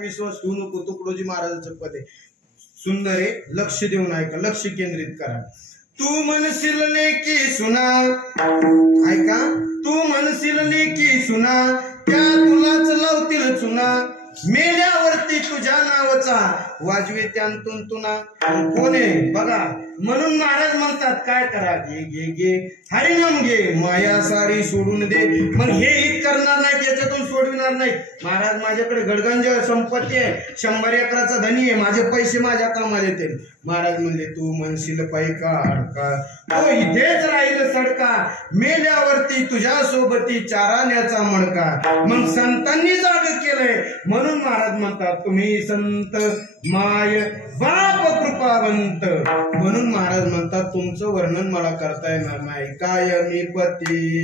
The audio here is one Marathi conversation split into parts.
विश्वास ठेवू नको, तुकडोजी महाराजांचं पद आहे. सुंदर आहे, लक्ष देऊन ऐका, लक्ष केंद्रित करा. तू म्हणशील लेकी सुना, ऐका, तू म्हणशील लेकी सुना, त्या तुलाच लावतील चुना, मेल्यावरती तुझ्या नावाचा वाजवे त्यांतून तुना. कोण आहे बघा, म्हणून महाराज म्हणतात काय करा, घे घे घे हरिनाम घे, माया सारी सोडून दे. मग हे हित करणार नाही, त्याच्यातून सोडविणार नाही. महाराज माझ्याकडे गडगंज संपत्ती आहे, 100 एकराचा धनी आहे, माझे पैसे माझ्या कामाला येते. महाराज म्हणले तू म्हणशील पैका अडका, तो इथेच राहील सडका, मेल्यावरती तुझ्या सोबती चाराण्याचा मडका. मग संतांनी जाग केलंय, म्हणून महाराज म्हणतात तुम्ही संत माय बाप कृपावंत. म्हणून महाराज म्हणतात तुमचं वर्णन मला करता येणार नाही. काय मी पती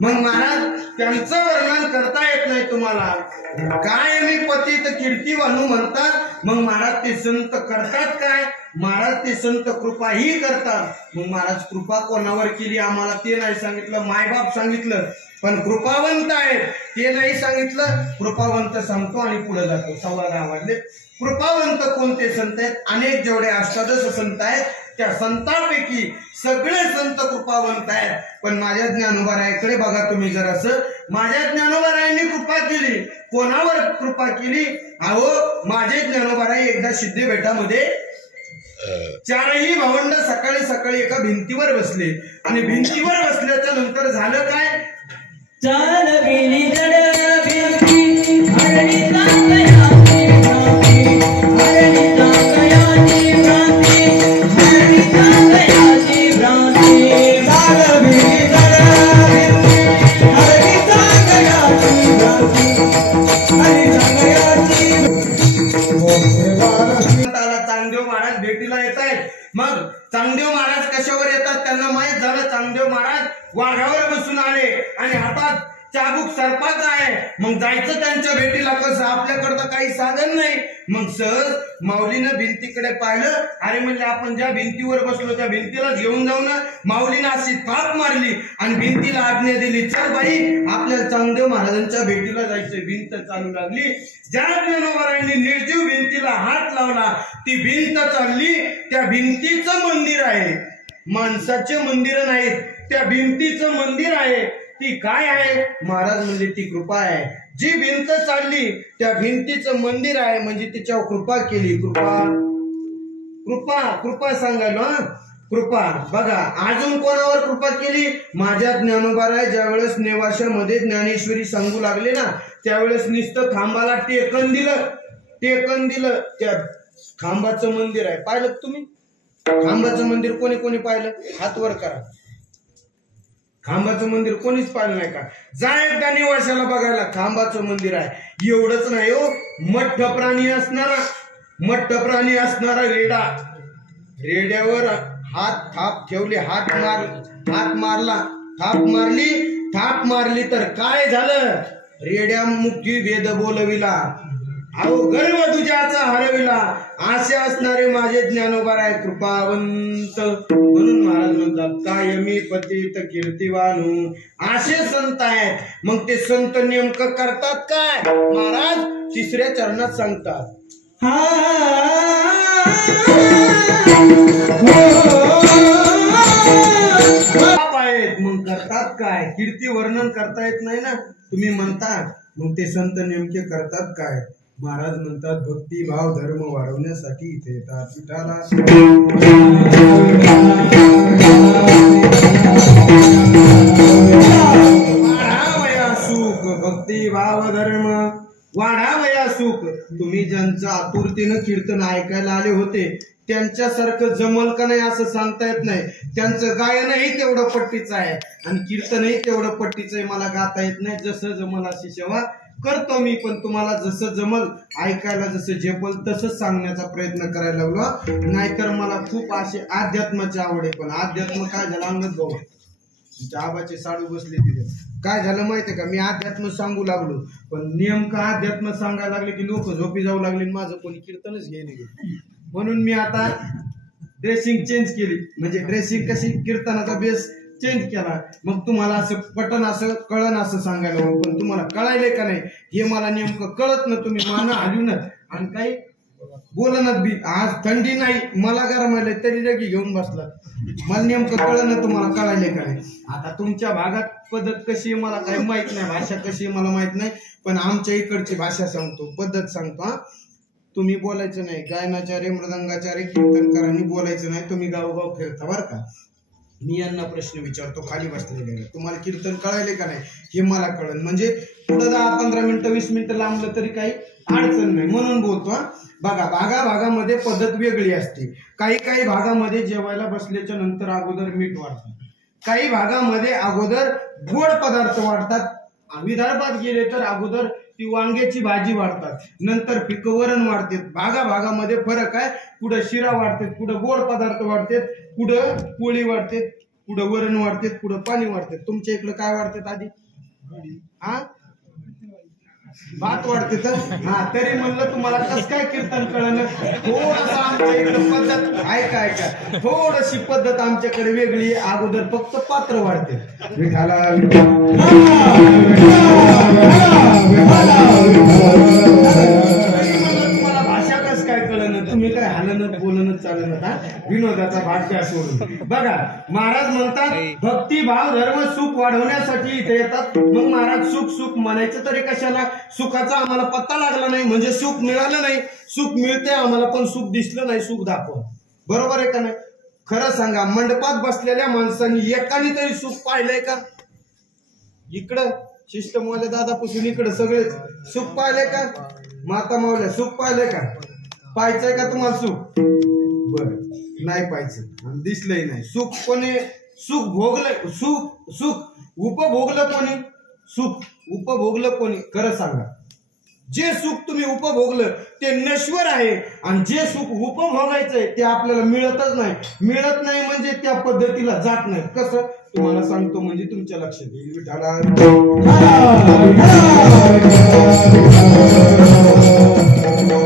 मग महाराज त्यांचं वर्णन करता येत नाही तुम्हाला. काय मी पतित कीर्तिवानू म्हणतात. मग महाराज ते संत करतात काय, महाराज ते संत कृपाही करतात. मग महाराज कृपा कोणावर केली आम्हाला ते नाही सांगितलं, मायबाप सांगितलं, पण कृपावंत आहेत ते नाही सांगितलं. कृपावंत सांगतो आणि पुढे जातो. 10:15 वाजले. कृपावंत कोणते संत आहेत, अनेक जेवढे अष्टादश संत आहेत त्या संतांपैकी सगळे संत कृपावंत आहेत. पण माझ्या ज्ञानोबारायाकडे बघा तुम्ही जरासं. माझ्या ज्ञानोबारायांनी कृपा केली, कोणावर कृपा केली. अहो माझे ज्ञानोबाराय एकदा सिद्धी बेटामध्ये 4ही भावंड सकाळी सकाळी एका भिंतीवर बसले आणि भिंतीवर बसल्याच्या नंतर झालं काय, चाल गेली जड भिंती चांगदेव महाराज भेटीला येत आहेत. मग चांगदेव महाराज कशावर येतात त्यांना माहित झालं. चांगदेव महाराज वाघावर बसून आले आणि हातात चाबूक सर्पाचा आहे. मग जायचं त्यांच्या भेटीला कसं, आपल्याकडं काही साधन नाही. मग सहज माऊलीनं भिंतीकडे पाहिलं. अरे म्हणजे आपण ज्या भिंतीवर बसलो त्या भिंतीला घेऊन जाऊ ना. माऊलीनं अशी थाप मारली आणि भिंतीला आज्ञा दिली, चल बाई आपल्याला चांगदेव महाराजांच्या भेटीला जायचं. भिंत चालू लागली. ज्या ज्ञानोबारायांनी निर्जीव भिंतीला हात लावला ती भिंत चालली. त्या भिंतीचं मंदिर आहे, माणसाचे मंदिर नाहीत, त्या भिंतीचं मंदिर आहे. ती काय आहे महाराज म्हणजे ती कृपा आहे. जी भिंत चालली त्या भिंतीचं मंदिर आहे म्हणजे तिच्यावर कृपा केली. कृपा कृपा कृपा सांगायला कृपा बघा अजून कोणावर कृपा केली? माझ्या ज्ञानोबाराय ज्यावेळेस नेवाशामध्ये ज्ञानेश्वरी सांगू लागले ना, त्यावेळेस नुसतं खांबाला टेकन दिलं. त्या खांबाचं मंदिर आहे, पाहिलं तुम्ही? खांबाचं मंदिर कोणी कोणी पाहिलं? हात वर करा. खांबाचं मंदिर कोणीच पाहिलं नाही का? जा एकदा नेवाशाला बघायला, खांबाचं मंदिर आहे. एवढंच नाही हो, मठ्ठ प्राणी असणारा रेड्यावर हात थाप ठेवले, थाप मारली तर काय झालं? रेड्या मुखी वेद बोलविला, अहो गर्व तुझ्याचा हरविला. असे असणारे माझे ज्ञानोबाराय कृपावंत. म्हणून महाराज म्हणतात कायमी पतित कीर्तिवानू. असे संत आहेत. मग ते संत नेमकं करतात काय? महाराज तिसऱ्या चरणात सांगतात. आहेत मग करतात काय? कीर्ती वर्णन करता येत नाही ना, तुम्ही म्हणता. मग ते संत नेमके करतात काय? महाराज म्हणतात भक्तिभाव धर्म वाढवण्यासाठी इथे येतात. विठाला वाढावया सुख, भक्तिभाव धर्म वाढावया सुख. तुम्ही ज्यांचं आतुरतेनं कीर्तन ऐकायला आले होते त्यांच्यासारखं जमल का नाही असं सांगता येत नाही. त्यांचं गायनही तेवढं पट्टीचं आहे आणि कीर्तनही तेवढं पट्टीचं आहे. मला गाता येत नाही. जसं जमल अशी सेवा करतो मी, पण तुम्हाला जसं जमल ऐकायला जसं झेपल तसंच सांगण्याचा प्रयत्न करायला लागलो. नाहीतर मला खूप असे अध्यात्माची आवड आहे, पण अध्यात्म काय झालं? अंगत भाऊ तुमच्या आबाचे साडू बसले तिथे. काय झालं माहितीये का? मी अध्यात्म सांगू लागलो, पण नेमकं अध्यात्म सांगायला लागले की लोक झोपी जाऊ लागले, माझं कोणी कीर्तनच घेणे. म्हणून मी आता ड्रेसिंग चेंज केली. म्हणजे ड्रेसिंग कशी, कीर्तनाचा बेस चेंज केला. मग तुम्हाला असं पटन असं कळण असं सांगायला, पण तुम्हाला कळायले का नाही हे मला नेमकं कळत ना. तुम्ही मान हलवूनच आणि काही बोलणच बी. आज थंडी नाही, मला गरम आले तरी लगी घेऊन बसला. मला नेमकं कळलं तुम्हाला कळायले का नाही. आता तुमच्या भागात पद्धत कशी आहे मला काही माहित नाही, भाषा कशी आहे मला माहित नाही, पण आमच्या इकडची भाषा सांगतो, पद्धत सांगतो. हा, तुम्ही बोलायचं नाही. गायनाचार्य मृदंगाचार्य कीर्तनकारांनी बोलायचं नाही. तुम्ही गावोगाव फिरता बरं का. मी यांना प्रश्न विचारतो खाली बसलेले, तुम्हाला कीर्तन कळायले का नाही हे मला कळन. म्हणजे पुढे 10-15 मिनिटं 20 मिनिटं लांबलं तरी काही अडचण नाही म्हणून बोलतो. बघा भागाभागामध्ये पद्धत वेगळी असते. काही भागामध्ये जेवायला बसल्याच्या नंतर अगोदर मीठ वाढतात, काही भागामध्ये अगोदर गोड पदार्थ वाढतात. विदर्भात गेले तर अगोदर ती वांग्याची भाजी वाढतात, नंतर फिकं वरण वाढते. भागाभागामध्ये फरक आहे. पुढे शिरा वाढते, पुढे गोड पदार्थ वाढते, पुढे पोळी वाढते, पुढे वरण वाढते, पुढे पाणी वाढते. तुमच्या इकडे काय वाढतात आधी? हा, भात वाढते. तर हा, तरी म्हणलं तुम्हाला कसं काय कीर्तन कळलं. थोडस आमच्या इकडे पद्धत ऐका, थोडीशी पद्धत आमच्याकडे वेगळी. अगोदर फक्त पात्र वाढते. विठाला तुम्हाला भाषा कसं काय कळलं, तुम्ही काय हलनच बोलणच चालत हा, विनोदाचा भाग त्या सोडून. बघा महाराज म्हणतात भक्तिभाव धर्म सुख वाढवण्यासाठी इथे येतात. मग महाराज सुख म्हणायचं तरी कशाला? सुखाचा आम्हाला पत्ता लागला नाही म्हणजे सुख मिळालं नाही. सुख मिळते आम्हाला पण सुख दिसलं नाही. सुख दाखव, बरोबर आहे का नाही? खरं सांगा, मंडपात बसलेल्या माणसांनी एकाने तरी सुख पाहिलंय का? इकडं शिष्ट मौल्या दादापासून इकडं सगळेच सुख पाहिलंय का? माता मावल्या सुख पाहिलंय का? पाहायचंय का तुम्हाला सुख? बर, नाही पाहायचं, दिसलंही नाही. सुख कोणी सुख भोगलं? सुख उपभोगलं कोणी? सुख उपभोगलं कोणी? खरं सांगा. जे सुख तुम्ही उपभोगलं ते नश्वर आहे आणि जे सुख उपभोगायचंय ते आपल्याला मिळतच नाही. मिळत नाही म्हणजे त्या पद्धतीला जात नाही. कसं तुम्हाला सांगतो म्हणजे तुमच्या लक्षात येईल. विठाला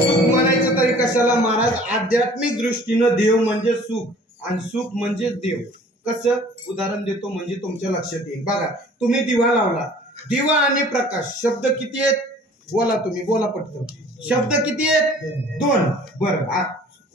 सुख म्हणायचं तरी कशाला महाराज? आध्यात्मिक दृष्टीनं देव म्हणजे सुख आणि सुख म्हणजे देव. कसं उदाहरण देतो म्हणजे तुमच्या लक्षात येईल. बघा, तुम्ही दिवा लावला, दिवा आणि प्रकाश शब्द किती आहेत? बोला, तुम्ही बोला पटकन. शब्द किती आहेत? 2. बरं,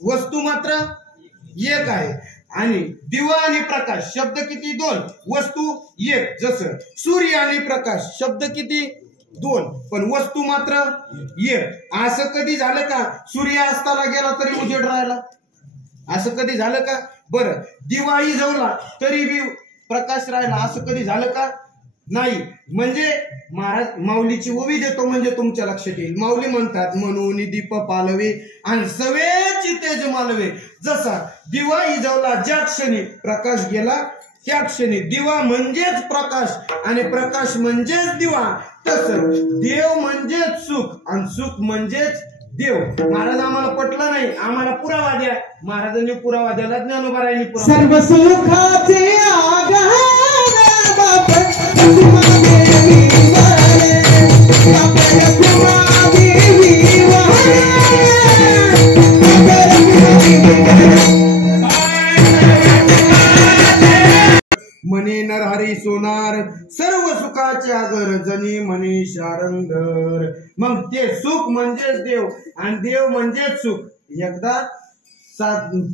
वस्तू मात्र एक आहे. आणि दिवा आणि प्रकाश शब्द किती? 2. वस्तू 1. जसं सूर्य आणि प्रकाश शब्द किती? 2, पण वस्तू मात्र 1. असं कधी झालं का सूर्य अस्ताला गेला तरी उजेड राहिला? असं कधी झालं का? बरं, दिवाळी जवला तरी बी प्रकाश राहिला असं कधी झालं का? नाही. म्हणजे महाराज माऊलीची ओवी देतो म्हणजे तुमच्या लक्षात येईल. माऊली म्हणतात, म्हणून दीप पालवे आणि सवेची तेज मालवे. जसा दिवा इजवला ज्या क्षणी प्रकाश गेला त्या क्षणी दिवा म्हणजेच प्रकाश आणि प्रकाश म्हणजेच दिवा, तसं देव म्हणजेच सुख आणि सुख म्हणजेच देव. महाराज आम्हाला पटलं नाही, आम्हाला पुरावा द्या. महाराजांनी पुरावा द्याला, ज्ञानोबारायांनी पुरावा. सर्व सुखाचे आधार म्हणे नरहरी सोनार सर्व सुखाचे आगर जनी म्हणे शारंगर. मग ते सुख म्हणजेच देव आणि देव म्हणजेच सुख. एकदा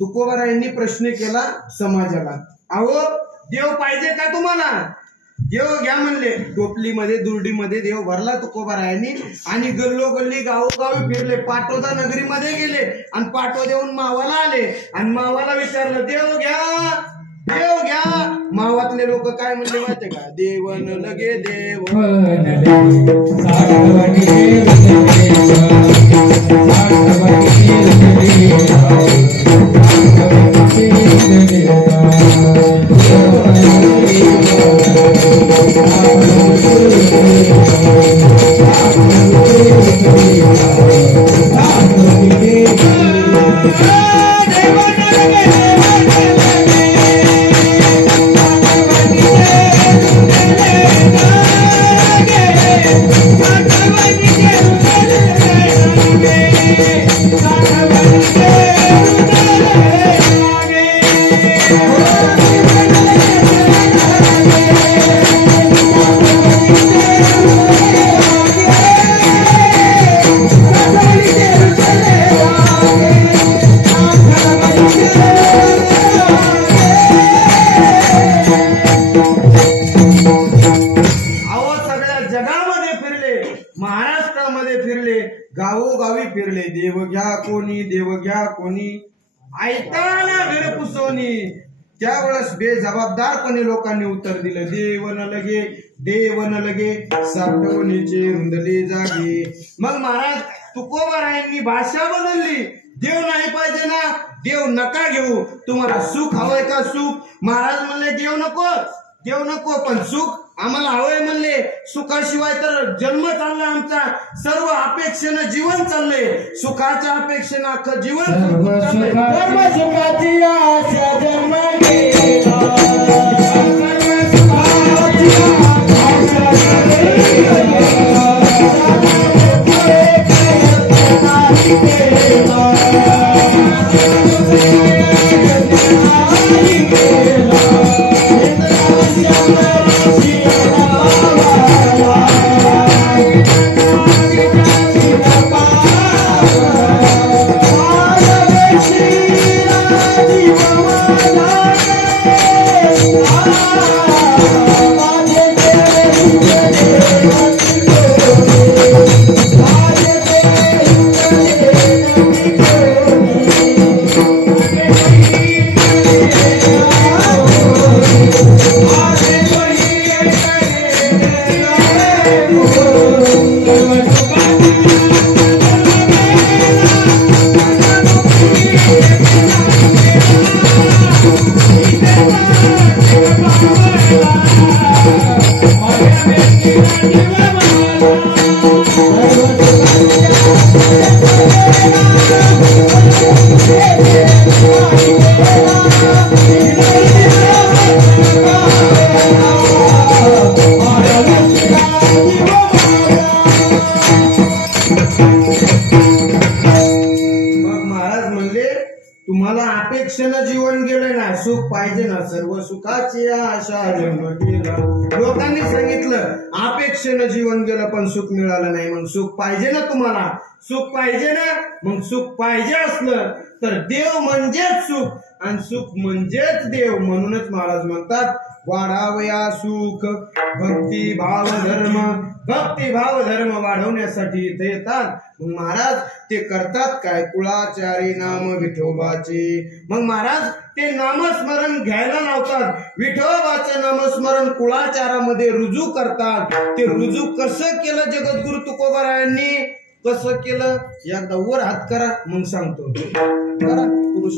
तुकोबारायांनी प्रश्न केला समाजाला, अहो देव पाहिजे का तुम्हाला? देव घ्या म्हणले. टोपलीमध्ये दुर्डीमध्ये देव भरला तुकोबारायांनी आणि गल्लोगल्ली गावोगावी फिरले. पाटोदा नगरीमध्ये गेले आणि पाटो देऊन मावाला आले आणि मावाला विचारलं, देव घ्या देव घ्या. मावातले लोक काय म्हणले माहितीये का? देवन लगे देव गावोगावी फिरले. देव घ्या कोणी देव घ्या कोणी ऐकताना घर पुसवणी. त्यावेळेस बेजबाबदारपणे लोकांनी उत्तर दिलं, देव न लगे साठवणीचे रुंदले जागे. मग महाराज तुकोबारायांनी भाषा बदलली. देव नाही पाहिजे ना, देव नका घेऊ. तुम्हाला सुख हवंय का? सुख. महाराज म्हणले देव नको पण सुख आम्हाला हवंय म्हणले. सुखाशिवाय तर जन्म चालला आमचा, सर्व अपेक्षेनं जीवन चाललंय. सुखाच्या अपेक्षेनं अख्खं जीवन सर्व सुखाची आशा जन्म गेला. तुम्हाला अपेक्षेनं जीवन गेलं ना, सुख पाहिजे ना, सर्व सुखाची आशा जन्म गेला. लोकांनी सांगितलं अपेक्षेनं जीवन गेलं पण सुख मिळालं नाही. मग सुख पाहिजे ना तुम्हाला, सुख पाहिजे ना. मग सुख पाहिजे असलं तर देव म्हणजेच सुख आणि सुख म्हणजेच देव. म्हणूनच महाराज म्हणतात, वाढावया सुख भक्ती भाव धर्म भक्ती भाव धर्म वाढवण्यासाठी इथे येतात. मग महाराज ते करतात काय? कुळाचारी नाम विठोबाचे. मग महाराज ते नामस्मरण घ्यायला लावतात. विठोबाचं नामस्मरण कुळाचारामध्ये रुजू करतात. ते रुजू कसं केलं जगद्गुरु तुकोबारायांनी? कसं केलं? एकदा वर हात करा मग सांगतो. करा पुरुष